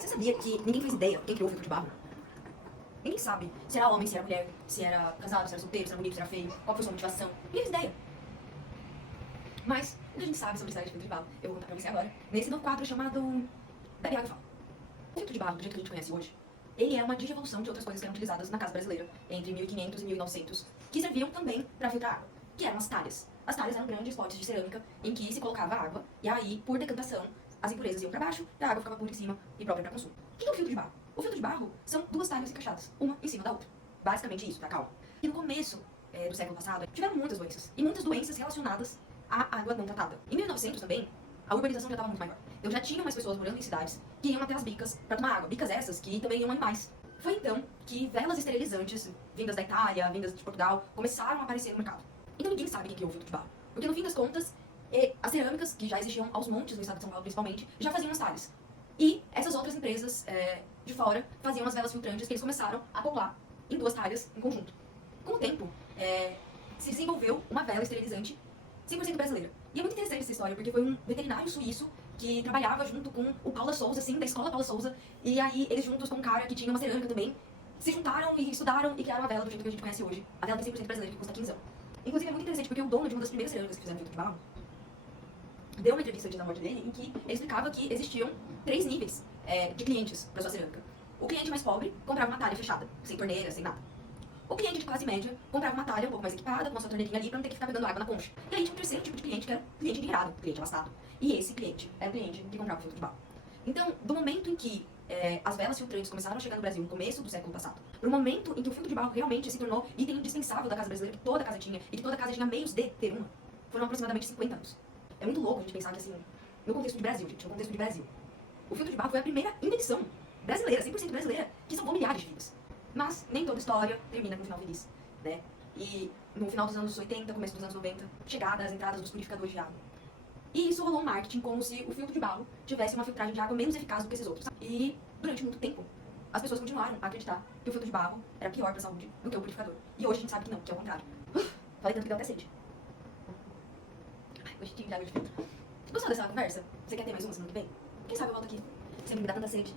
Você sabia que ninguém faz ideia quem criou o filtro de barro? Ninguém sabe se era homem, se era mulher, se era casado, se era solteiro, se era bonito, se era feio, qual foi sua motivação. Ninguém faz ideia. Mas o que a gente sabe sobre o mistério de filtro de barro, eu vou contar pra você agora, nesse novo quadro chamado Bebe Água e Fala. O filtro de barro, do jeito que a gente conhece hoje, ele é uma digievolução de outras coisas que eram utilizadas na casa brasileira entre 1500 e 1900, que serviam também para filtrar água, que eram as talhas. As talhas eram grandes potes de cerâmica em que se colocava água, e aí, por decantação, as impurezas iam para baixo e a água ficava pura em cima e própria para consumo. O que é o filtro de barro? O filtro de barro são duas talhas encaixadas, uma em cima da outra. Basicamente isso, tá? Calma. E no começo do século passado, tiveram muitas doenças, e muitas doenças relacionadas à água não tratada. Em 1900 também, a urbanização já estava muito maior. Eu já tinha mais pessoas morando em cidades que iam até as bicas para tomar água. Bicas essas que também iam animais. Foi então que velas esterilizantes, vindas da Itália, vindas de Portugal, começaram a aparecer no mercado. Então ninguém sabe quem criou o filtro de barro. Porque no fim das contas, as cerâmicas, que já existiam aos montes no estado de São Paulo principalmente, já faziam as talhas. E essas outras empresas de fora faziam as velas filtrantes que eles começaram a acoplar em duas talhas em conjunto. Com o tempo, se desenvolveu uma vela esterilizante 100% brasileira. E é muito interessante essa história, porque foi um veterinário suíço que trabalhava junto com o Paula Souza, assim, da escola Paula Souza, e aí eles juntos com um cara que tinha uma cerâmica também, se juntaram e estudaram e criaram a vela do jeito que a gente conhece hoje. A vela tem 100% brasileira, que custa 15. Inclusive é muito interessante, porque o dono de uma das primeiras cerâmicas que fizeram filtro de barro deu uma entrevista antes da morte dele, em que ele explicava que existiam 3 níveis de clientes para sua cerâmica. O cliente mais pobre comprava uma talha fechada, sem torneira, sem nada. O cliente de classe média comprava uma talha um pouco mais equipada, com a sua torneirinha ali, pra não ter que ficar pegando água na concha. E aí tinha um terceiro tipo de cliente, que era cliente endinheirado, cliente abastado. E esse cliente era o cliente que comprava o filtro de barro. Então, do momento em que as velas filtrantes começaram a chegar no Brasil no começo do século passado, pro momento em que o filtro de barro realmente se tornou item indispensável da casa brasileira, que toda casa tinha, e que toda casa tinha meios de ter uma, foram aproximadamente 50 anos. É muito louco a gente pensar que, assim, no contexto de Brasil, gente, no contexto de Brasil, o filtro de barro foi a primeira invenção brasileira, 100% brasileira, que salvou milhares de vidas. Mas nem toda história termina com um final feliz, né? E no final dos anos 80, começo dos anos 90, chegada às entradas dos purificadores de água. E isso rolou um marketing como se o filtro de barro tivesse uma filtragem de água menos eficaz do que esses outros. E durante muito tempo, as pessoas continuaram a acreditar que o filtro de barro era pior para a saúde do que o purificador. E hoje a gente sabe que não, que é o contrário. Falei tanto que deu até sede. Ai, gostinho de água de filtro. Gostou dessa conversa? Você quer ter mais uma semana que vem? Quem sabe eu volto aqui, sem me dar tanta sede.